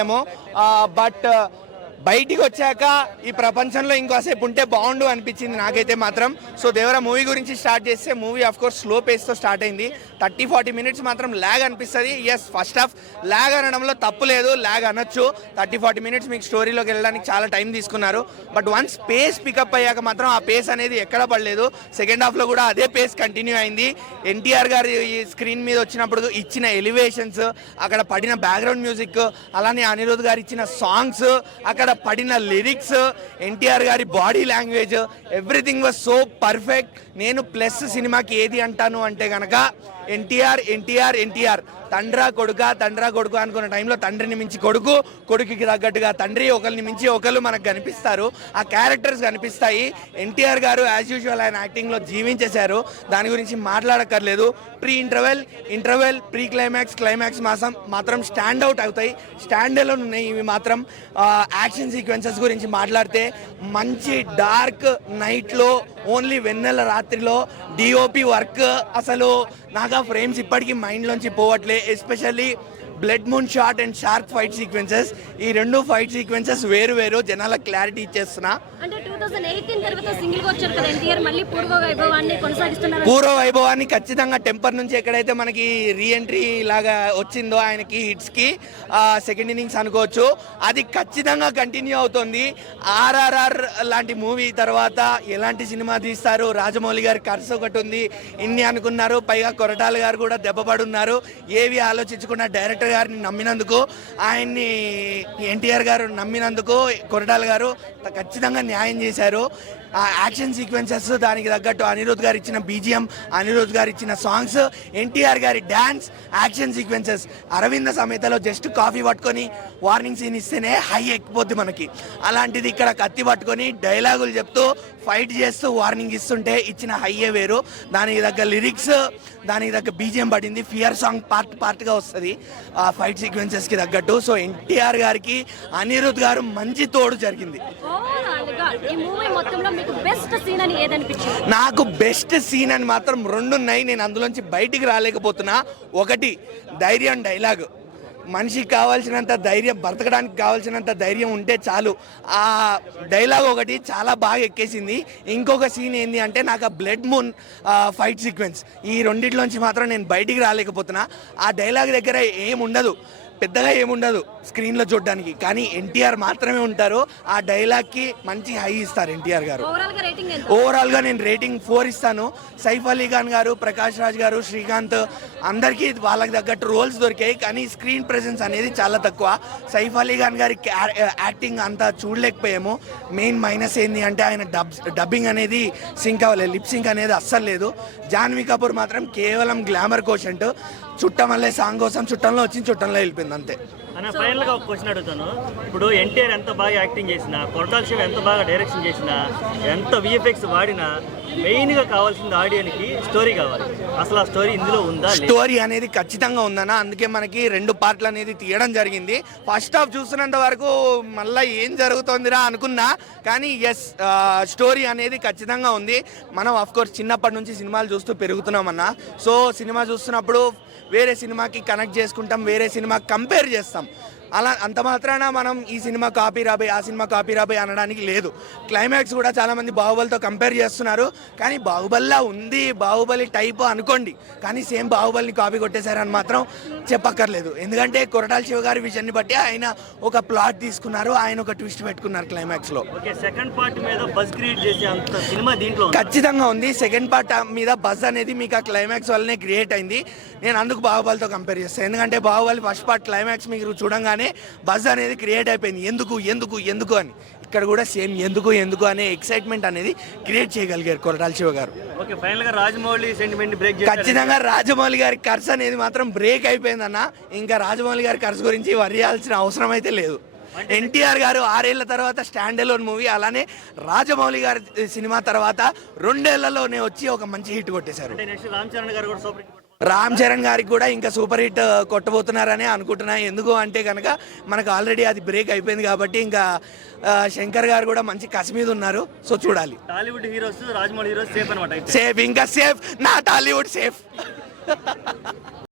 ఏమో బట్ బయటికి వచ్చాక ఈ ప్రపంచంలో ఇంకోసేపు ఉంటే బాగుండు అనిపించింది నాకైతే మాత్రం. సో దేవరా మూవీ గురించి స్టార్ట్ చేస్తే మూవీ ఆఫ్ కోర్స్ స్లో పేస్తో స్టార్ట్ అయింది. 30-40 మినిట్స్ మాత్రం ల్యాగ్ అనిపిస్తుంది. ఎస్, ఫస్ట్ హాఫ్ ల్యాగ్ అనడంలో తప్పు లేదు, ల్యాగ్ అనొచ్చు. 30-40 మినిట్స్ మీకు స్టోరీలోకి వెళ్ళడానికి చాలా టైం తీసుకున్నారు. బట్ వన్స్ పేస్ పికప్ అయ్యాక మాత్రం ఆ పేస్ అనేది ఎక్కడ పడలేదు. సెకండ్ హాఫ్లో కూడా అదే పేస్ కంటిన్యూ అయింది. ఎన్టీఆర్ గారి స్క్రీన్ మీద వచ్చినప్పుడు ఇచ్చిన ఎలివేషన్స్, అక్కడ పడిన బ్యాక్గ్రౌండ్ మ్యూజిక్, అలానే అనిరుద్ధ్ గారు ఇచ్చిన సాంగ్స్, అక్కడ పడిన లిరిక్స్, ఎన్టీఆర్ గారి body language, everything was so perfect. నేను ప్లస్ సినిమాకి ఏది అంటాను అంటే కనుక ఎన్టీఆర్ తండ్రా కొడుకు అనుకున్న టైంలో తండ్రిని మించి కొడుకు, కొడుకుకి తగ్గట్టుగా తండ్రి, ఒకరిని మించి ఒకరు మనకు కనిపిస్తారు. ఆ క్యారెక్టర్స్ కనిపిస్తాయి. ఎన్టీఆర్ గారు యాజ్ యూజువల్ ఆయన యాక్టింగ్లో జీవించేశారు. దాని గురించి మాట్లాడక్కర్లేదు. ప్రీ ఇంటర్వెల్ ప్రీ క్లైమాక్స్ మాత్రం స్టాండ్ అవుట్ అవుతాయి. స్టాండ్ అలోన్ ఉన్నాయి ఇవి మాత్రం. యాక్షన్ సీక్వెన్సెస్ గురించి మాట్లాడితే మంచి డార్క్ నైట్లో, ఓన్లీ వెన్నెల రాత్రిలో డిఓపి వర్క్, అసలు నాకు ఆ ఫ్రేమ్స్ ఇప్పటికీ మైండ్లోంచి పోవట్లే. Especially blood moon shot and shark fight sequences, ఈ రెండు ఫైట్ సీక్వెన్సెస్ వేరు జనాలకు క్లారిటీ ఇచ్చేస్తున్నా. పూర్వ వైభవాన్ని ఖచ్చితంగా టెంపర్ నుంచి ఎక్కడైతే మనకి రీఎంట్రీ లాగా వచ్చిందో ఆయనకి హిట్స్కి సెకండ్ ఇన్నింగ్స్ అనుకోవచ్చు, అది ఖచ్చితంగా కంటిన్యూ అవుతుంది. ఆర్ఆర్ఆర్ లాంటి మూవీ తర్వాత ఎలాంటి సినిమా తీస్తారు? రాజమౌళి గారి ఖర్చు ఒకటి ఉంది, ఇన్ని అనుకున్నారు. పైగా కొరటాల గారు కూడా దెబ్బపడున్నారు. ఏవి ఆలోచించకుండా డైరెక్టర్ గారిని నమ్మినందుకు, ఆయన్ని ఎన్టీఆర్ గారు నమ్మినందుకు కొరటాల గారు ఖచ్చితంగా న్యాయం చేశారు. ఆ యాక్షన్ సీక్వెన్సెస్, దానికి తగ్గట్టు అనిరుద్ధ్ గారు ఇచ్చిన బీజిఎం, అనిరుద్ధ్ గారు ఇచ్చిన సాంగ్స్, ఎన్టీఆర్ గారి డ్యాన్స్, యాక్షన్ సీక్వెన్సెస్. అరవింద సమేతలో జస్ట్ కాఫీ పట్టుకొని వార్నింగ్ సీన్ ఇస్తేనే హై ఎక్కిపోద్ది మనకి. అలాంటిది ఇక్కడ కత్తి పట్టుకొని డైలాగులు చెప్తూ ఫైట్ చేస్తూ వార్నింగ్ ఇస్తుంటే ఇచ్చిన హైయే వేరు. దానికి తగ్గ లిరిక్స్, దానికి తగ్గ బీజిఎం పడింది. ఫియర్ సాంగ్ పార్ట్గా వస్తుంది ఆ ఫైట్ సీక్వెన్సెస్కి తగ్గట్టు. సో ఎన్టీఆర్ గారికి అనిరుద్ధ్ గారు మంచి తోడు జరిగింది. నాకు బెస్ట్ సీన్ అని మాత్రం రెండు ఉన్నాయి, నేను అందులోంచి బయటికి రాలేకపోతున్నా. ఒకటి ధైర్యం డైలాగ్. మనిషికి కావాల్సినంత ధైర్యం, బ్రతకడానికి కావాల్సినంత ధైర్యం ఉంటే చాలు. ఆ డైలాగ్ ఒకటి చాలా బాగా ఎక్కేసింది. ఇంకొక సీన్ ఏంటి అంటే నాకు ఆ బ్లడ్ మూన్ ఫైట్ సీక్వెన్స్, ఈ రెండింటిలోంచి మాత్రం నేను బయటికి రాలేకపోతున్నా. ఆ డైలాగ్ దగ్గర పెద్దగా ఏముండదు స్క్రీన్లో చూడడానికి, కానీ ఎన్టీఆర్ మాత్రమే ఉంటారు. ఆ డైలాగ్కి మంచి హై ఇస్తారు ఎన్టీఆర్ గారు. ఓవరాల్గా నేను రేటింగ్ 4 ఇస్తాను. సైఫ్ అలీ ఖాన్ గారు, ప్రకాష్ రాజ్ గారు, శ్రీకాంత్ అందరికీ వాళ్ళకి తగ్గట్టు రోల్స్ దొరికాయి, కానీ స్క్రీన్ ప్రెజెన్స్ అనేది చాలా తక్కువ. సైఫ్ అలీ ఖాన్ గారి యాక్టింగ్ అంతా చూడలేకపోయాము. మెయిన్ మైనస్ ఏంటి అంటే ఆయన డబ్బింగ్ అనేది సింక్ అవ్వలేదు, లిప్ సింక్ అనేది అస్సలు లేదు. జాన్వీ కపూర్ మాత్రం కేవలం గ్లామర్ కోషెంట్. చుట్టం వల్లే సాంగ్ కోసం చుట్టంలో వచ్చింది, చుట్టంలో వెళ్ళిపోయింది అంతే. ఫైనల్ గా ఒక క్వశ్చన్ అడుగుతాను. ఇప్పుడు ఎన్టీఆర్ ఎంత బాగా యాక్టింగ్ చేసినా, కొరటాల శివ ఎంత బాగా డైరెక్షన్ చేసినా, ఎంత విఎఫ్ఎక్స్ వాడినా, మెయిన్ గా కావాల్సింది ఆడియన్స్ కి స్టోరీ కావాలి. అసలు ఆ స్టోరీ ఇందులో ఉందా? స్టోరీ అనేది ఖచ్చితంగా ఉందన్న. అందుకే మనకి 2 పార్ట్లు అనేది తీయడం జరిగింది. ఫస్ట్ హాఫ్ చూస్తున్నంత వరకు మళ్ళీ ఏం జరుగుతుందిరా అనుకున్నా, కానీ ఎస్, స్టోరీ అనేది ఖచ్చితంగా ఉంది. మనం ఆఫ్ కోర్స్ చిన్నప్పటి నుంచి సినిమాలు చూస్తూ పెరుగుతున్నామన్నా. సో సినిమా చూస్తున్నప్పుడు వేరే సినిమాకి కనెక్ట్ చేసుకుంటాం, వేరే సినిమా కంపేర్ చేస్తాం. అలా అంత మాత్రాన మనం ఈ సినిమా కాపీ రాబోయ్, ఆ సినిమా కాపీ రాబోయ్ అనడానికి లేదు. క్లైమాక్స్ కూడా చాలామంది బాహుబలితో కంపేర్ చేస్తున్నారు, కానీ బాహుబలిలా ఉంది, బాహుబలి టైప్ అనుకోండి, కానీ సేమ్ బాహుబలిని కాపీ కొట్టేశారని మాత్రం చెప్పక్కర్లేదు. ఎందుకంటే కొరటాల శివ గారి విజన్ని బట్టి ఆయన ఒక ప్లాట్ తీసుకున్నారు, ఆయన ఒక ట్విస్ట్ పెట్టుకున్నారు క్లైమాక్స్లో. సెకండ్ పార్ట్ మీద బజ్ క్రియేట్ చేసే అంత సినిమా దీంట్లో ఖచ్చితంగా ఉంది. సెకండ్ పార్ట్ మీద బజ్ అనేది మీకు ఆ క్లైమాక్స్ వల్లనే క్రియేట్ అయింది. నేను అందుకు బాహుబలితో కంపేర్ చేస్తాను. ఎందుకంటే బాహుబలి ఫస్ట్ పార్ట్ క్లైమాక్స్ మీరు చూడంగానే బజ్ అనేది క్రియేట్ అయిపోయింది, ఎందుకు అని. ఇక్కడ కూడా సేమ్ ఎందుకు అనే ఎక్సైట్మెంట్ అనేది క్రియేట్ చేయగలిగారు కొరటాల శివ గారు. ఖచ్చితంగా రాజమౌళి గారి కర్స్ అనేది మాత్రం బ్రేక్ అయిపోయిందన్న. ఇంకా రాజమౌళి గారి కర్స్ గురించి వర్యాల్సిన అవసరం అయితే లేదు. ఎన్టీఆర్ గారు 6 ఏళ్ల తర్వాత స్టాండ్ అలోన్ మూవీ, అలానే రాజమౌళి గారి సినిమా తర్వాత 2 ఏళ్లలోనే వచ్చి ఒక మంచి హిట్ కొట్టేశారు. రామ్ చరణ్ గారికి కూడా ఇంకా సూపర్ హిట్ కొట్టబోతున్నారని అనుకుంటున్నా. ఎందుకు అంటే కనుక మనకు ఆల్రెడీ అది బ్రేక్ అయిపోయింది కాబట్టి ఇంకా శంకర్ గారు కూడా మంచి కసి మీద ఉన్నారు. సో చూడాలి. Tollywood heroes, Rajamouli heroes safe అన్నమాట. సేఫ్, ఇంకా సేఫ్, నా టాలీవుడ్ సేఫ్.